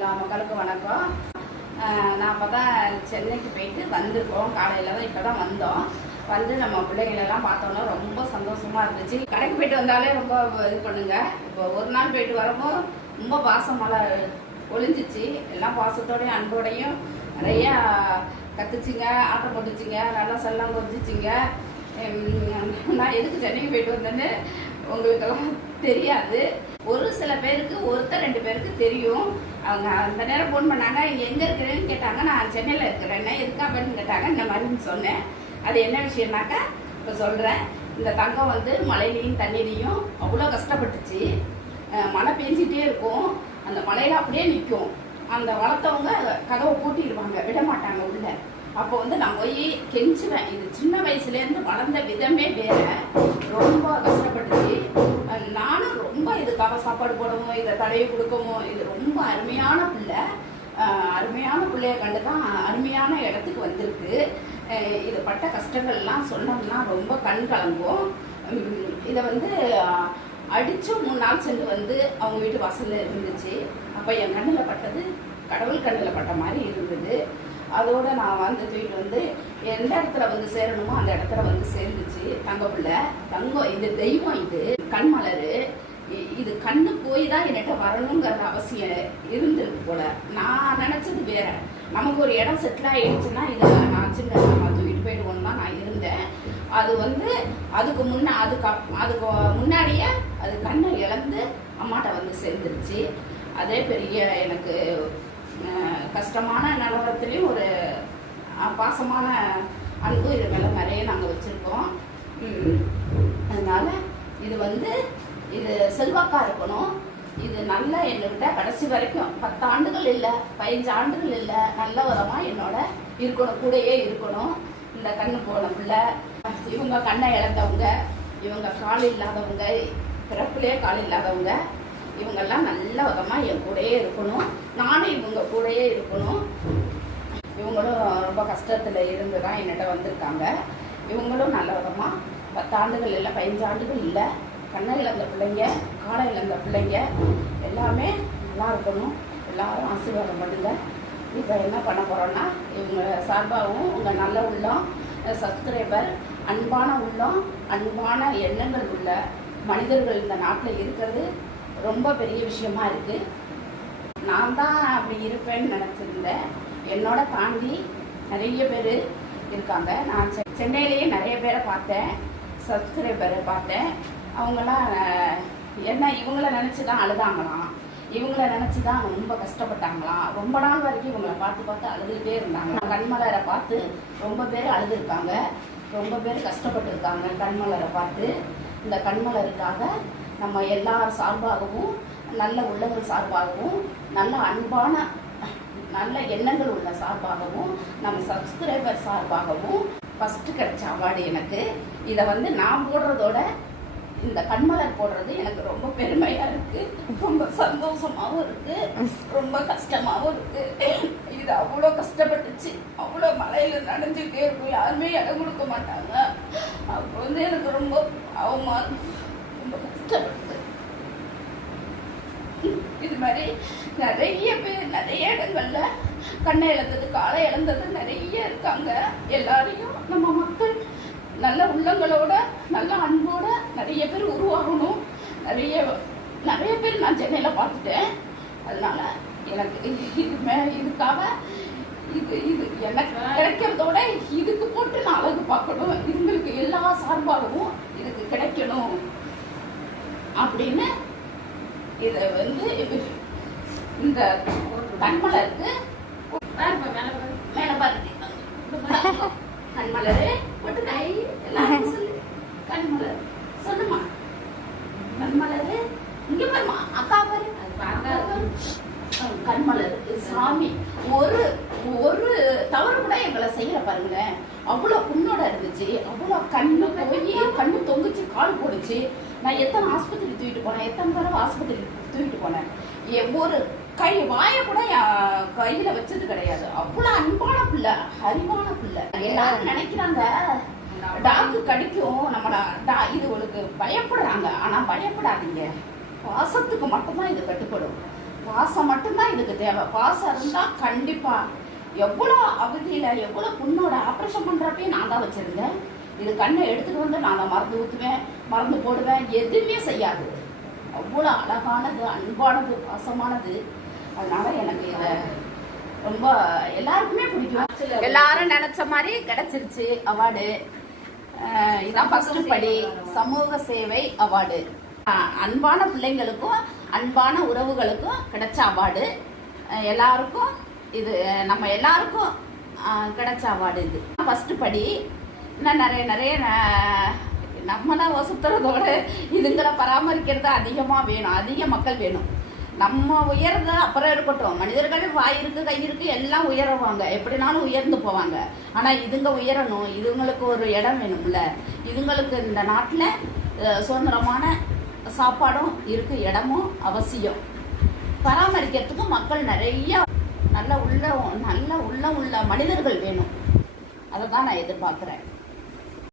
எல்லா மக்களுக்கும் வணக்கம். நாம் நான் அப்போ தான் சென்னைக்கு போயிட்டு வந்திருக்கோம். காலையில் தான் இப்போ தான் வந்தோம். வந்து நம்ம பிள்ளைங்களெல்லாம் பார்த்தோன்னா ரொம்ப சந்தோஷமாக இருந்துச்சு. கடைக்கு போயிட்டு வந்தாலே ரொம்ப இது பண்ணுங்க. இப்போ ஒரு நாள் போயிட்டு வரப்போ ரொம்ப பாசமெல்லாம் ஒளிஞ்சிச்சு. எல்லாம் பாசத்தோடையும் அன்போடையும் நிறையா கத்துச்சிங்க ஆட்டம் போட்டுச்சிங்க நல்லா செல்லம் கொஞ்சிச்சிங்க நான் எதுக்கு சென்னைக்கு போயிட்டு வந்தேன்னு உங்களுக்கெல்லாம் தெரியாது. ஒரு சில பேருக்கு ஒருத்தர் ரெண்டு பேருக்கு தெரியும். அவங்க அந்த நேரம் ஃபோன் பண்ணாங்க எங்கே இருக்கிறேன்னு கேட்டாங்க. நான் சென்னையில் இருக்கிறேன்னு எதுக்காகன்னு கேட்டாங்க? இந்த மாதிரின்னு சொன்னேன். அது என்ன விஷயம்னாக்கா இப்போ சொல்கிறேன் இந்த தங்கம் வந்து மழையிலையும் தண்ணிலையும் அவ்வளோ கஷ்டப்பட்டுச்சு. மழை பெஞ்சிட்டே இருக்கும். அந்த மழையில அப்படியே நிற்கும் அந்த வளர்த்தவங்க கதவை பூட்டிடுவாங்க. விட மாட்டாங்க உள்ள. அப்போ வந்து நான் போய் கெஞ்சுவேன். இது சின்ன வயசுலேருந்து வளர்ந்த விதமே வேற. ரொம்ப கஷ்டப்பட்டுச்சு. நானும் ரொம்ப இதுக்காக சாப்பாடு போடவும் இதை தடவி கொடுக்கவும் இது ரொம்ப அருமையான பிள்ளை. அருமையான பிள்ளைய கண்டு தான் அருமையான இடத்துக்கு வந்திருக்கு. இது பட்ட கஷ்டங்கள்லாம் சொன்னோம்னா ரொம்ப கண் கலங்கும். இதை வந்து அஹ், மூணு நாள் சென்று வந்து அவங்க வீட்டு வாசலில் இருந்துச்சு. அப்போ என் கண்ணில் பட்டது கடவுள் கண்ணில் பட்ட மாதிரி இருந்தது. அதோட நான் வந்து தூக்கிட்டு வந்து எந்த இடத்துல வந்து சேரணுமோ அந்த இடத்துல வந்து சேர்ந்துச்சு. தங்க பிள்ளை தங்கம் இது தெய்வம் இது. கண்மலர் இது கண்ணு போய் தான் என்கிட்ட வரணுங்கிற அவசியம் இருந்திருக்கு போல. நான் நினச்சது வேற. நமக்கு ஒரு இடம் செட்டில் ஆயிடுச்சுன்னா இதை நான் சின்ன நம்ம தூக்கிட்டு ஒன்று தான் நான் இருந்தேன். அது வந்து அதுக்கு முன்ன அதுக்கு அப்- அதுக்கு முன்னாடியே அது கண்ணை இழந்து அம்மாட்ட வந்து சேர்ந்துருச்சு. அதே பெரிய எனக்கு கஷ்டமான நிலவரத்துலேயும் ஒரு பாசமான அன்பு இது மேலே நிறைய நாங்கள் வச்சுருக்கோம். அதனால் இது வந்து இது செல்வாக்காக இருக்கணும். இது நல்ல என்கிட்ட கடைசி வரைக்கும் பத்து ஆண்டுகள் இல்லை பதினஞ்சு ஆண்டுகள் இல்லை நல்ல விதமாக என்னோட இருக்கணும் கூடயே இருக்கணும். இந்த கண்ணு போன பிள்ளை இவங்க கண்ணை இழந்தவங்க இவங்க கால் இல்லாதவங்க பிறப்புலேயே கால் இல்லாதவங்க இவங்கெல்லாம் நல்ல விதமாக என் கூடயே இருக்கணும். நானும் இவங்க கூடயே இருக்கணும். இவங்களும் ரொம்ப கஷ்டத்தில் இருந்து தான் என்னிட்ட வந்திருக்காங்க. இவங்களும் நல்ல விதமாக பத்தாண்டுகள் இல்லை பதினஞ்சு ஆண்டுகள் இல்லை கண்ணை இழந்த பிள்ளைங்க காலை இழந்த பிள்ளைங்க எல்லாமே நல்லா இருக்கணும். எல்லாரும் ஆசீர்வாதம் பண்ணுங்க. இப்போ என்ன பண்ண போகிறோன்னா இவங்க சார்பாகவும் உங்கள் நல்ல உள்ளம் சப்ஸ்கிரைபர் அன்பான உள்ளம் அன்பான எண்ணங்கள் உள்ள மனிதர்கள் இந்த நாட்டில் இருக்கிறது. ரொம்ப பெரிய விஷயமா இருக்குது நான் தான் அப்படி இருப்பேன்னு நினச்சிருந்தேன். என்னோட தாண்டி நிறைய பேர் இருக்காங்க. நான் செ- சென்னையிலேயே நிறைய பேரை பார்த்தேன். சப்ஸ்கிரைபரை பார்த்தேன். அவங்களாம் என்ன இவங்கள நினச்சி தான் அழுதாங்களாம். இவங்கள நினச்சி தான் ரொம்ப கஷ்டப்பட்டாங்களாம். ரொம்ப நாள் வரைக்கும் இவங்கள பார்த்து பார்த்து அழுதுகிட்டே இருந்தாங்க. கண்மலரை பார்த்து ரொம்ப பேர் அழுதுருக்காங்க. ரொம்ப பேர் கஷ்டப்பட்டு இருக்காங்க கண்மலரை பார்த்து. இந்த கண்மலருக்காக நம்ம எல்லார் சார்பாகவும் நல்ல உள்ளங்கள் சார்பாகவும் நல்ல அன்பான நல்ல எண்ணங்கள் உள்ள சார்பாகவும் நம்ம சப்ஸ்கிரைபர் சார்பாகவும் ஃபஸ்ட்டு கிடைச்ச அவார்டு எனக்கு. இதை வந்து நான் போடுறதோட இந்த கண்மலர் போடுறது எனக்கு ரொம்ப பெருமையாக இருக்குது ரொம்ப சந்தோஷமாகவும் இருக்குது ரொம்ப கஷ்டமாகவும் இருக்குது இது அவ்வளோ கஷ்டப்பட்டுச்சு. அவ்வளோ மழையில் நனைஞ்சுட்டே இருக்கும். யாருமே இடம் கொடுக்க மாட்டாங்க. அப்போ வந்து எனக்கு ரொம்ப அவமானம். இது மாதிரி நிறைய பேர் நிறைய இடங்கள்ல கண்ணை இழந்தது காலை இழந்தது நிறைய இருக்காங்க. எல்லாரையும் நம்ம மக்கள் நல்ல உள்ளங்களோட நல்ல அன்போட நிறைய பேர் உருவாகணும். நிறைய நிறைய பேர் நான் சென்னையில் பார்த்துட்டேன். அதனால எனக்கு இது- இது மே இதுக்காக இது இது எனக்கு கிடைக்கிறதோட இதுக்கு போட்டு நான் அழகு பார்க்கணும். இதுங்களுக்கு எல்லா சார்பாகவும் இதுக்கு கிடைக்கணும். அப்படின்னு இதை வந்து இந்த கண்மலருக்கு மேல கண்மலரு போட்டு கை எல்லாரும் சொல்லு. கண்மலர் சொல்லுமா? கண்மலரு இங்க பாருமா அக்கா பாரு. கண்மலர் சாமி ஒரு ஒரு தவறு கூட எங்களை செய்யல பாருங்க. அவ்வளோ புண்ணோட இருந்துச்சு. அவ்வளோ கண்ணு போய் கண்ணு தொங்குச்சு கால் போடுச்சு. நான் எத்தனை ஆஸ்பத்திரி தூக்கிட்டு போனேன்? எத்தனை தடவை ஆஸ்பத்திரி தூக்கிட்டு போனேன்? எ- ஒரு கை வாயை கூட என் கையில வச்சது கிடையாது. அவ்வளோ அன்பான பிள்ளை அறிவான பிள்ளை. எல்லாரும் நினைக்கிறாங்க டாக்கு கடிக்கும் நம்ம டா- இது உங்களுக்கு பயப்படுறாங்க. ஆனா பயப்படாதீங்க. பாசத்துக்கு மட்டும்தான் இது கட்டுப்படும். பாசம் மட்டும்தான் இதுக்கு தேவை. பாசம் இருந்தால் கண்டிப்பாக எவ்வளோ அவதியில் எவ்வளோ புண்ணோட ஆப்ரேஷன் பண்ணுறப்பையும் நான் தான் வச்சுருந்தேன். இது கண்ணை எடுத்துகிட்டு வந்து நான் அதை மருந்து ஊற்றுவேன் மறந்து போடுவேன். எதுவுமே செய்யாது. அவ்வளோ அழகானது அன்பானது பாசமானது. அதனால எனக்கு இதை ரொம்ப எல்லாருக்குமே பிடிக்கும். எல்லாரும் நினைச்ச மாதிரி கிடைச்சிருச்சு அவார்டு. இதான் ஃபர்ஸ்ட் படி. சமூக சேவை அவார்டு. அன்பான பிள்ளைங்களுக்கும் அன்பான உறவுகளுக்கும் கிடைச்ச அவார்டு. எல்லாருக்கும் இது நம்ம எல்லாருக்கும் கிடைச்ச அவார்டு இது. ஃபஸ்ட்டு படி. இன்னும் நிறைய நிறைய நம்மளை வசுத்துறதோட இதுங்களை பராமரிக்கிறது அதிகமாக வேணும். அதிக மக்கள் வேணும். நம்ம உயர்றது அப்புறம் இருக்கட்டும். மனிதர்கள் வாய் இருக்கு கை இருக்கு எல்லாம் உயருவாங்க. எப்படினாலும் உயர்ந்து போவாங்க. ஆனா இதுங்க உயரணும். இதுங்களுக்கு ஒரு இடம் வேணும்ல. இதுங்களுக்கு இந்த நாட்டில் சுதந்திரமான சாப்பாடும் இருக்கு இடமும் அவசியம். பராமரிக்கிறதுக்கு மக்கள் நிறைய நல்ல உள்ள நல்ல உள்ள உள்ள மனிதர்கள் வேணும். அதை தான் நான் எதிர்பார்க்குறேன்.